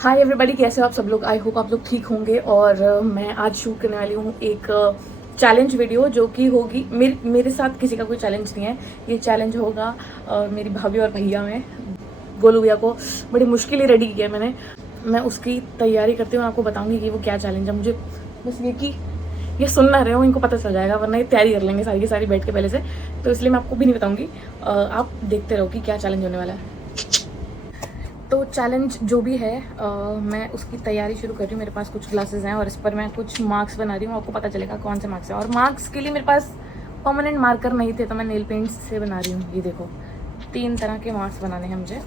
Hi everybody, कैसे हो आप सब लोग। आई होप आप लोग ठीक होंगे। और मैं आज शूट करने वाली हूँ एक चैलेंज वीडियो जो कि होगी मेरे साथ किसी का कोई चैलेंज नहीं है। ये चैलेंज होगा मेरी भाभी और भैया में। गोलू भैया को बड़ी मुश्किल ही रेडी किया मैंने। मैं उसकी तैयारी करती हूँ, आपको बताऊँगी कि वो क्या चैलेंज है। मुझे बस ये सुन ना रहे हो, इनको पता चल जाएगा, वरना ये तैयारी कर लेंगे सारी की सारी बैठ के पहले से। तो इसलिए मैं आपको भी नहीं बताऊँगी, आप देखते रहो कि क्या चैलेंज होने वाला है। तो चैलेंज जो भी है मैं उसकी तैयारी शुरू कर रही हूँ। मेरे पास कुछ ग्लासेस हैं और इस पर मैं कुछ मार्क्स बना रही हूँ। आपको पता चलेगा कौन से मार्क्स हैं। और मार्क्स के लिए मेरे पास परमानेंट मार्कर नहीं थे, तो मैं नेल पेंट से बना रही हूँ। ये देखो, 3 तरह के मार्क्स बनाने हैं मुझे,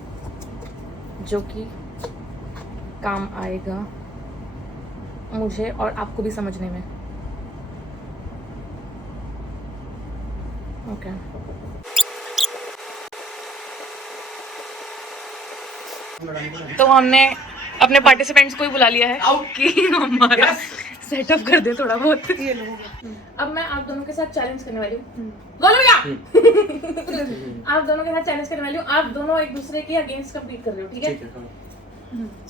जो कि काम आएगा मुझे और आपको भी समझने में। ओके तो हमने अपने पार्टिसिपेंट्स को ही बुला लिया है कि हमारा सेटअप कर दे थोड़ा बहुत। अब मैं आप दोनों के साथ चैलेंज करने वाली हूँ। गोलू भैया आप दोनों के साथ चैलेंज करने वाली हूँ। आप दोनों एक दूसरे के अगेंस्ट कम्पीट कर रहे हो, ठीक है?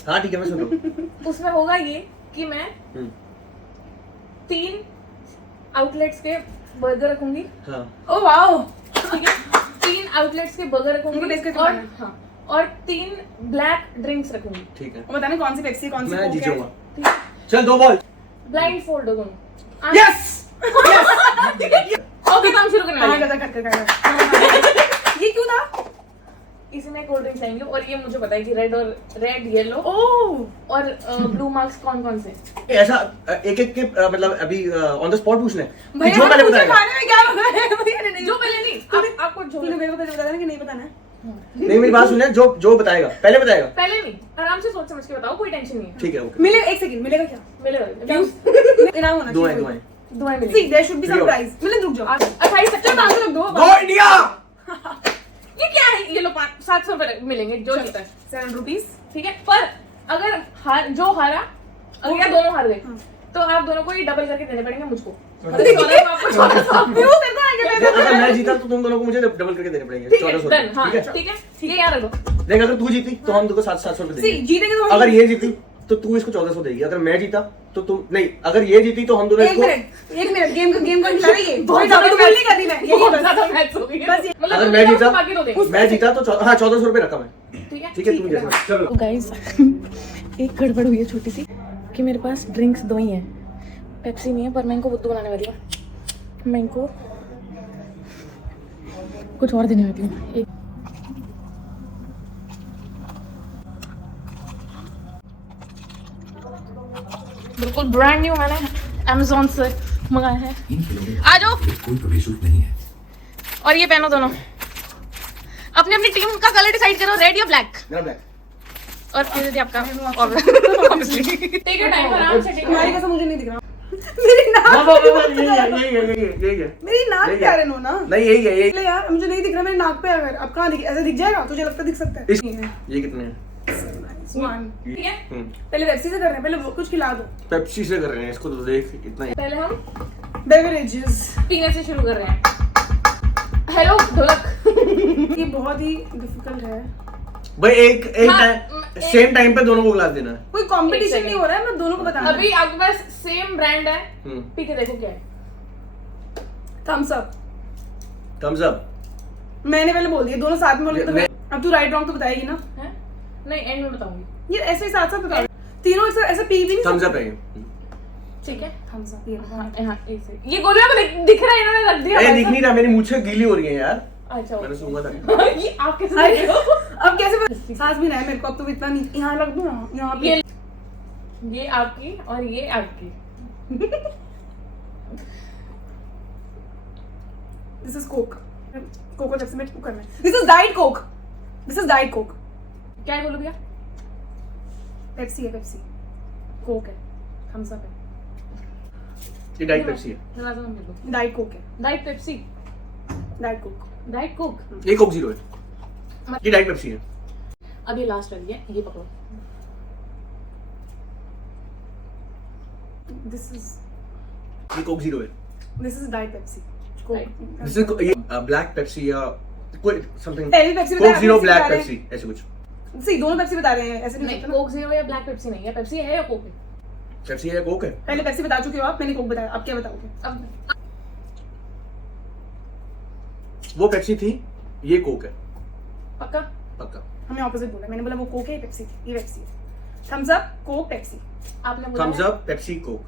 हाँ ठीक है, मैं सुन रहा हूँ। उसमें होगा ये कि मैं 3 आउटलेट्स के बर्गर रखूंगी। हाँ। ओ वाओ, ठीक है। 3 आउटलेट्स के बर्गर रखूंगी और 3 ब्लैक ड्रिंक्स रखूंगी। ठीक है। बताना कौन सी पेप्सी कौन सी मैं कोक है। जीतूंगा। ठीक है, चल 2 बॉल। ब्लाइंड फोल्ड हो दोनों। यस ओके, काम शुरू करने वाले हैं। ये क्यों था? इसमें कोल्ड ड्रिंक्स आएंगे और ये मुझे पता है कि रेड येलो ओह और ब्लू मार्क्स कौन कौन से। ऐसा एक एक के मतलब अभी ऑन द स्पॉट पूछना है। भैया जो पहले मुझे बताएगा। खाने में क्या बना है? भैया ने जो पहले नहीं, आपको जो तूने मेरे को पहले बता देना कि नहीं बताना है। नहीं, मेरी बात सुनिए, जो बताएगा पहले बताएगा। पहले नहीं, आराम से सोच समझ के बताओ, कोई टेंशन नहीं है। ठीक है, ओके। मिलेगा, एक सेकंड, मिलेगा क्या? मिलेगा इनाम होना दुआएं चाहिए। दुआएं। दुआएं सी मिलेगी। There should be some Zero. Prize. मिले, रुक जाओ। 28 चलो आंसर रख दो। Go India. ये क्या है? ये लो 700 रुपए मिलेंगे जो जीता है, 7 रुपीस। ठीक है। पर अगर जो हारा, अगर या दोनों हार गए तो आप दोनों को ही डबल करके देने पड़ेंगे मुझको। मतलब 1400 आपको 1400। क्यों तेरे को आगे पैसे? अगर मैं जीता तो तुम दोनों को मुझे डबल करके देने पड़ेंगे। ठीक है, 1400। डन। हाँ ठीक है। ठीक है, ये याद रखो। देख, अगर तू जीती तो हम तुमको 700 रुपए सी देंगे। जीतेंगे तो अगर ये जीती तो तू इसको 1400 देगी। अगर मैं जीता तो तुम नहीं, अगर ये जीती तो हम दोनों एक इसको। मिनट गेम का खिला रही है। बहुत ज्यादा ज्यादा नहीं कर रही मैं। यही बहुत बस। ज्यादा मैच हो गई है। बस ये- मतलब अगर मैं जीता, बाकी तो देंगे। मैं जीता तो हाँ 1400 रुपए रखा मैं। ठीक है। ठीक है, तुम जैसा। चलो तो गाइस एक गड़बड़ हुई है छोटी सी, कि मेरे पास ड्रिंक्स 2 ही हैं, पेप्सी नहीं है। पर मैं इनको बुद्धू बनाने वाली हूँ। मैं इनको कुछ और देने वाली हूँ। एक बिल्कुल ब्रांड न्यू मैंने Amazon से मंगाया है। आ जाओ, कोई प्रवेशुल्क नहीं है। और ये पहनो दोनों। अपनी अपनी टीम का कलर डिसाइड करो, रेड या ब्लैक। मेरा ब्लैक। और फिर आपका ऑब्वियसली टेक योर टाइम, आराम से टेक। तुम्हारी कसम मुझे नहीं दिख रहा। मेरी नाक यही है। मेरी नाक यही है। क्या रनो ना। नहीं, यही है, यही। ले यार, मुझे नहीं दिख रहा मेरी नाक पे। अगर अब कहाँ दिख, ऐसे दिख जाएगा? तुझे लगता दिख सकता है? ये कितने हैं? 1 ठीक है। पहले पेप्सी से कर रहे हैं, पहले वो कुछ खिला दो। पेप्सी से कर रहे हैं इसको, तो देख कितना ही। पहले हम बेवरेजेस। पीने से शुरू कर रहे हैं। हेलो ढोलक। ये बहुत ही डिफिकल्ट है। भाई एक हाँ, टाइम सेम टाइम पे दोनों को गिलास देना है। कोई एक कंपटीशन second। नहीं हो रहा है, मैं दोनों को बता अभी आपके पास सेम ब्रांड है, हम्म। पी के देखो क्या है। Thums up. Thumbs up. मैंने पहले बोल दिया, दोनों साथ में बोले तो मैं- अब तू राइट रॉन्ग तो बताएगी ना। हैं? नहीं, एंड में बताऊंगी। ये ऐसे ही साथ साथ बता। तीनों ऐसे पी भी नहीं थम्स सकते। अप है ये। ठीक है। Thums up. ये हाँ, एक से ये गोलियां को दिख रहा है, इन्होंने रख दिया। ए, दिख नहीं रहा, मेरी मूंछें गीली हो रही है यार। अच्छा मैंने सूंघा था। ये आप कैसे अरे, देख रहे हो? अब कैसे सांस भी ना है मेरे को। अब तो इतना नहीं, यहाँ लग दूं ना, यहाँ पे। ये आपकी और ये आपकी। This is Coke. कोको जब से मैं करना है। This is diet Coke. This is diet Coke. क्या है बोलो भैया? पेप्सी है, पेप्सी। कोक है, थम्स अप है, ये डाइट पेप्सी है। जरा सा मेरे को डाइट कोक है, diet Pepsi, diet Coke. Diet Coke. ये कोक जीरो है। ये डाइट पेप्सी है। अब ये लास्ट वाली है, ये पकड़ो। दिस इज ये कोक जीरो है। Diet Pepsi. दिस इज ये ब्लैक पेप्सी या कोई समथिंग। पहली Pepsi Coke zero black Pepsi ऐसे कुछ। सी दोनों पेप्सी बता रहे हैं, ऐसे नहीं नहीं, होता ना। कोक जीरो या ब्लैक पेप्सी नहीं है, पेप्सी है या कोक है? पेप्सी है कोक है? पहले पेप्सी बता चुके हो आप, मैंने कोक बताया, आप क्या बताओगे? अब वो पेप्सी थी, ये कोक है। पक्का? पक्का। हमने ऑपोजिट बोला, मैंने बोला वो कोक है, ये पेप्सी थी, ये पेप्सी है। Thums Up, Coke, Pepsi. आपने बोला Thums Up, Pepsi, Coke.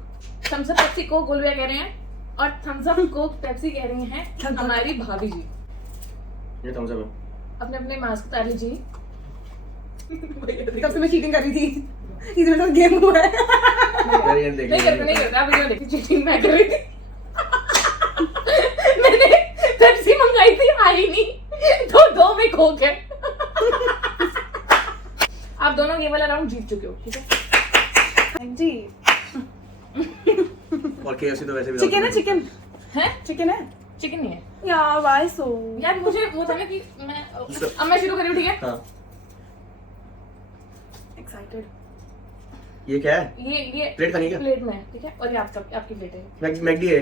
Thums Up Pepsi Coke गोलविया कह रहे हैं और थम्स अप कोक पेप्सी कह रही हैं Thumbs up. हमारी भाभी जी। ये थम्स अप है। अपने अपने मास्क उतार लीजिए। तब से मैं चीटिंग कर रही थी, इसमें मेरे साथ गेम हुआ है। मेरे ये देख नहीं करते, नहीं करते, आप वीडियो देखिए, चीटिंग मैं कर रही थी। मैंने पेप्सी मंगाई थी, आई नहीं, तो दो में कोक है। आप दोनों ये वाला राउंड जीत चुके हो, ठीक है? जी। और केएफसी तो वैसे भी चिकन है, चिकन हैं? चिकन है चिकन नहीं है यार, व्हाई सो? यार, मुझे वो था ना कि मैं अब मैं शुरू कर रही हूँ, ठीक है? हाँ। एक्साइटेड। ये क्या है? ये प्लेट खानी है क्या? प्लेट में है, ठीक है? और ये आपकी प्लेट है। मैगडी है।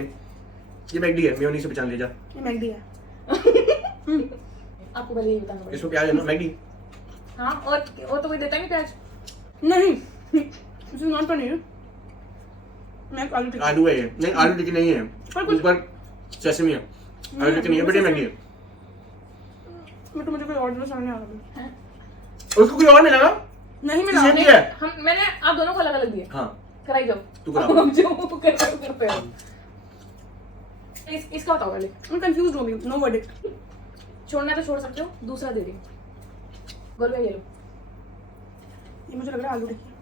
ये मैगडी है, मेयोनीज से पहचान ले जा। ये मैगडी है। आपको पहले ये बताना पड़ेगा। इसमें प्याज है ना, मैगडी। हाँ, और तो कोई देता नहीं प्याज। नहीं, दिस इज नॉट पनीर। मैं आलू टिक्की। आलू है ये। नहीं, आलू टिक्की नहीं है। पर कुछ- ऊपर सेसमी है। आलू टिक्की नहीं है, बट ये मैगडी है। मैं तो मुझे कोई ऑर्डर समझ नहीं आ रहा। हैं? उसको कोई और मिलेगा? नहीं मिला। सेम ही है। मैंने आप दोनों को अलग अलग दिए। हाँ। कराई जाओ। तू करा। अब जो करते हो। इसका बताओ पहले। मैं कंफ्यूज हो गई, नो वर्डिक्ट। छोड़ना तो छोड़ सकते हो, दूसरा दे रही हूँ। गोलवा ये लो, ये मुझे लग रहा है आलू टिक्की।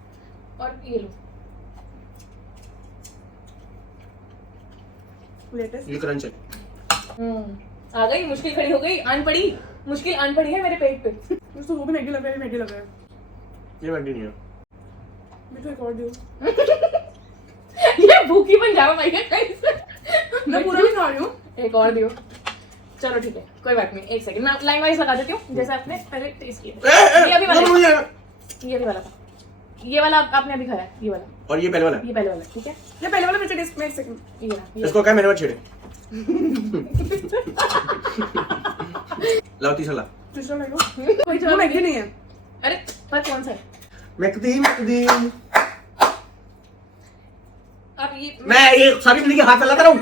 और ये लो। लेटेस्ट। ये क्रंच है। आ गई, मुश्किल खड़ी हो गई, आन पड़ी, मुश्किल आन पड़ी है मेरे पेट पे। मुझे तो वो भी मैगी लग रहा है, मैगी लग रहा है। ये मैगडी नहीं है। मुझे एक और दियो। ये भूखी बन जाओ भैया कहीं से। मैं पूरा नहीं खा रही हूँ। एक और दियो। चलो ठीक है, कोई बात नहीं, एक सेकंड मैं लाइन वाइज लगा देती हूँ, जैसे आपने पहले टेस्ट किया था। ये अभी वाला, ये भी वाला था। ये वाला आपने अभी खाया, ये वाला, और ये पहले वाला है। ये पहले वाला, ठीक है? ये पहले वाला मुझे टेस्ट में एक सेकंड। ये रहा, ये इसको क्या मैंने मत छेड़े। लाओ तीसरा ला। दूसरा ले लो। कोई वो जवाब मैगी नहीं। नहीं है। अरे पर कौन सा है? मैगडी मैगडी। अब ये मैं ये सारी जिंदगी हाथ चलाता रहूं।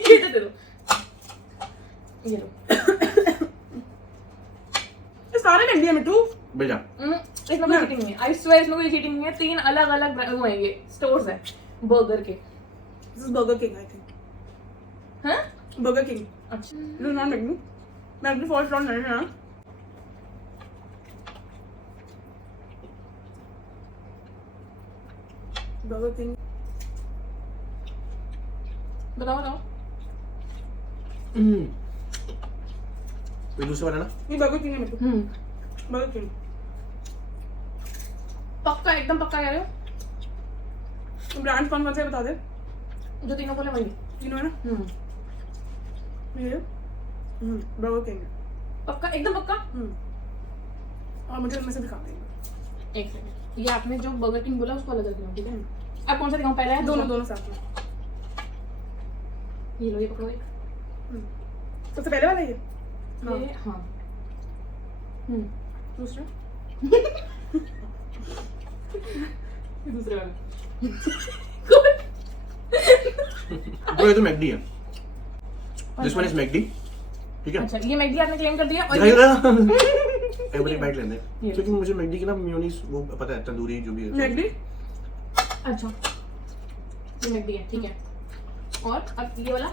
ये तो दे दो, ये लो। ये सारे मैगी है मिट्टू। भेजा। इसमें कोई चीटिंग नहीं है, आई स्वेयर इसमें कोई चीटिंग नहीं है। 3 अलग अलग वो हैं, ये स्टोर्स हैं बर्गर के। This is Burger King I think. हाँ? Burger King. अच्छा, this is not Maggi. Maggi first round नहीं है ना। Burger King. बताओ। कोई दूसरा वाला ना? ये बर्गर किंग है मिट्टू। Burger king. पक्का, एकदम पक्का कह रहे हो? ब्रांड कौन कौन से बता दे। जो तीनों बोले वही। तीनों है ना। ये बर्गर किंग है। पक्का, एकदम पक्का। और मुझे इनमें से दिखा देंगे। एक सेकंड, ये आपने जो बर्गर किंग बोला उसको अलग दिखाऊं, ठीक है? अब कौन सा दिखाऊं, पहला है दोनों दोनों साथ में। ये लो, ये पकड़ो एक। सबसे पहले वाला ये। हाँ। ये हाँ। दूसरा। ये दूसरे वाला। ये तो मैगडी है। This one is McD. ठीक है? अच्छा, ये मैगडी आपने क्लेम कर दिया और दिखाई ये दे रहा? एक बार एक बाइट लेने ये। क्योंकि मुझे मैगडी की ना मेयोनीज वो पता है, तंदूरी जो भी है। मैगडी। अच्छा, ये मैगडी है, ठीक है? और अब ये वाला,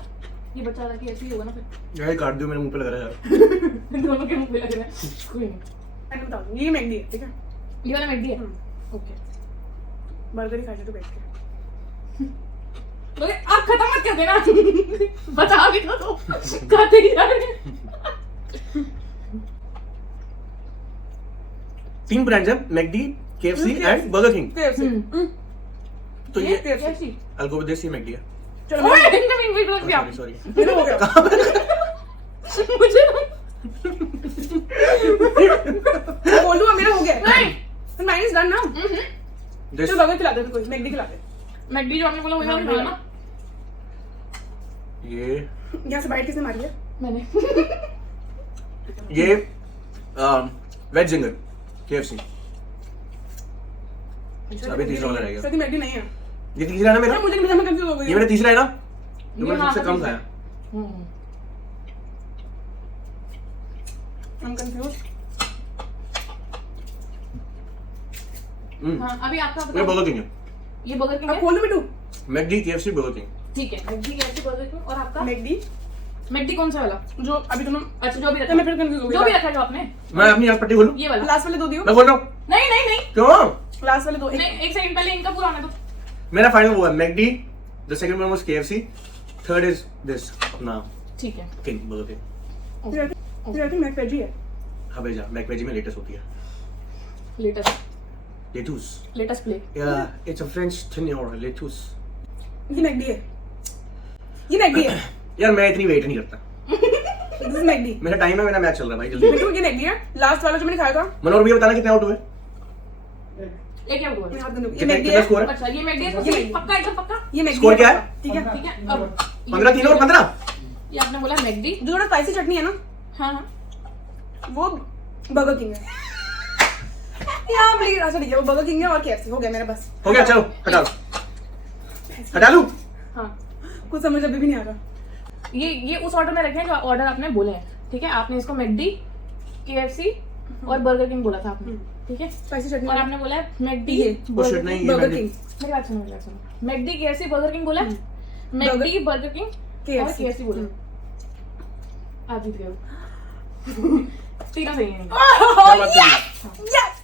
ये बच्चा वाला कि ऐसे ही होगा ना फिर। यार काट दियो, मेरे मुंह पे लग रहा है यार। दोनों के मुंह पे लग रहा है, कोई नहीं। मैं बता दूँ, ये मैगडी है, ठीक है? ये वाला मैगडी है, ओके। बर्गर ही खाए तो बैठ के। तो आप खत्म मत कर देना। बचा भी तो खाते ही जा रहे हैं। 3 ब्रांड्स हैं, McD, KFC and Burger King. KFC। तो ये कैसी? I'll go with this, ये मैगडी है। चलो ओए, इनका मेन वेट लग गया। सॉरी। मेरा हो गया। मुझे बोल दूँ मेरा हो गया। नहीं। माइनस डन ना। This चलो बर्गर खिला दे कोई, मैगडी खिला दे। मैगडी जो आपने बोला वही वाला ना? ये यहाँ से बाइट किसने मारी है? मैंने। ये वेज जिंगर KFC। अभी तीसरा वाला रह गया। सच्ची मैगी नहीं है। ये तीसरा है ना मेरा? मुझे नहीं पता, मैं कंफ्यूज हो गई। ये मेरा तीसरा है ना? जो ये मैंने हाँ, सबसे कम खाया। I'm confused। हाँ, अभी आपका ये बताओ। बर्गर किंग है। ये बर्गर किंग अब है। खोल दो Bittu. McD KFC burger king. ठीक है, मैकडी KFC बर्गर किंग। और आपका मैगडी मैकडी कौन सा वाला? जो अभी तुमने, अच्छा, जो भी रखा, मैं फिर कंफ्यूज हो गई। जो भी रखा जो आपने, मैं अपनी यहाँ पट्टी खोलूं? ये वाला। लास्ट वाले दो दियो। मैं बोल रहा हूँ। नहीं नहीं नहीं क्यों? लास्ट वाले दो। नहीं, एक सेकंड पहले इनका पूरा आने दो। मेरा फाइनल वो है McD, the second one was KFC, third is this ना ठीक है। King Burger King. I think McVeggie है। हाँ भेजा, मैक वेजी में लेटेस्ट होती है। लेटूस। Latest play. या it's a French tenure lettuce. ये मैगडी है। ये मैगडी है। यार मैं इतनी वेट नहीं करता। This is McD. मेरा टाइम है, मेरा मैच चल रहा है भाई, जल्दी। बिट्टू ये मैगडी है। लास्ट वाला जो मैंने खाया था। मनोहर भैया बताना कितने आउट हुए? एक क्या बोल? मेरे हाथ गंदे हो गए। ये कितने मैगडी कितना है। स्कोर है? अच्छा, ये मैकडी है तो ये सही, मैकडी। पक्का एकदम पक्का। ये मैगडी स्कोर क्या है? ठीक है। ठीक है। अब 15 3 और 15। ये आपने बोला मैकडी। जो थोड़ा स्पाइसी चटनी है ना, हाँ हाँ। वो बर्गर किंग है। यार प्लीज, अच्छा ठीक है, वो बर्गर किंग है और KFC हो गया मेरा बस। हो गया, चलो हटा लो। हटा लूं? हाँ, कुछ समझ अभी भी नहीं आ रहा। ये उस ऑर्डर में रखे हैं जो ऑर्डर आपने बोले हैं। ठीक है, आपने इसको मैकडी, KFC और बर्गर किंग बोला था आपने। ठीक है, स्पाइसी चटनी और आपने बोला है मैकडी, ये वो शिट नहीं, ये बर्गर मैकडी। किंग, मेरी बात सुनो, मेरी बात सुनो। मैकडी, KFC, बर्गर किंग बोला है, मैकडी, बर्गर किंग और KFC बोला। आप जीत गए हो। तीनों सही है। क्या बात कर रही है? यस।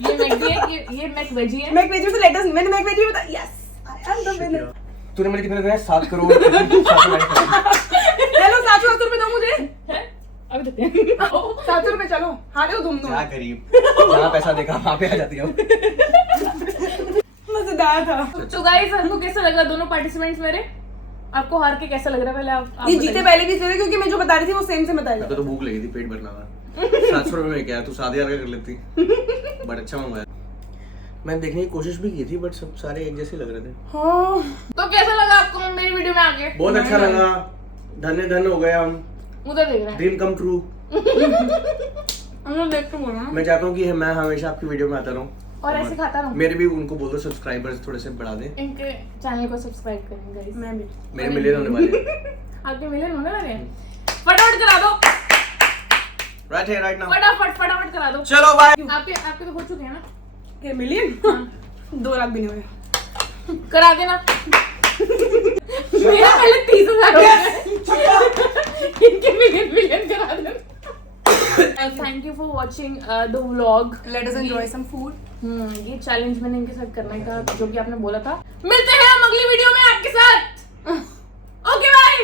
ये मैकडी है, ये मैक वेजी है। मैक वेजी से लेटेस्ट, मैंने मैक वेजी बताया। Yes, I am the winner. तूने मुझे कितने दिया? 7 करोड़। 7 लाख। हेलो, 700 रुपए दो मुझे। हैं? अभी देते हैं। 700 रुपए, चलो हारे हो तुम क्या दोनों। गरीब, जहाँ पैसा देखा वहाँ पे आ जाती हो। मजेदार था। तो गाइस, आपको कैसा लगा दोनों पार्टिसिपेंट्स मेरे? आपको हार के कैसा लग रहा है? पहले आप ये जीते पहले भी इसलिए क्योंकि मैं जो बता रही थी वो सेम से बताया। तो भूख लगी थी, पेट भरना था। 700 रुपए में क्या, तू 7,000 का कर लेती। बट अच्छा मंगाया। मैंने देखने की कोशिश भी की थी, बट सब सारे एक जैसे लग रहे थे। हाँ, तो कैसा लगा आपको मेरी वीडियो में आके? बहुत अच्छा लगा। धन्य हो गए हम। उधर देख रहे हैं। Dream come true. हम लोग देख के बोल रहे हैं। मैं चाहता हूँ कि मैं हमेशा आपकी वीडियो में आता रहूँ और ऐसे खाता रहूं। मेरे भी उनको बोल दो सब्सक्राइबर्स थोड़े से बढ़ा दें। इनके चैनल को सब्सक्राइब करें गाइस। मैं भी। मेरे मिलियन होने वाले हैं। आपके मिलियन होने वाले हैं। फटाफट करा दो, राइट है, राइट नाउ। फटाफट करा दो। चलो बाय। आपके तो हो चुके हैं ना? क्या मिलियन? 2 लाख भी नहीं हुए। करा देना। मेरा पहले 30,000 हो गए। इनके मिलियन करा देना। Thank you for watching the vlog. Let us enjoy some food. ये चैलेंज मैंने इनके साथ करने का जो कि आपने बोला था। मिलते हैं हम अगली वीडियो में आपके साथ। Okay bye.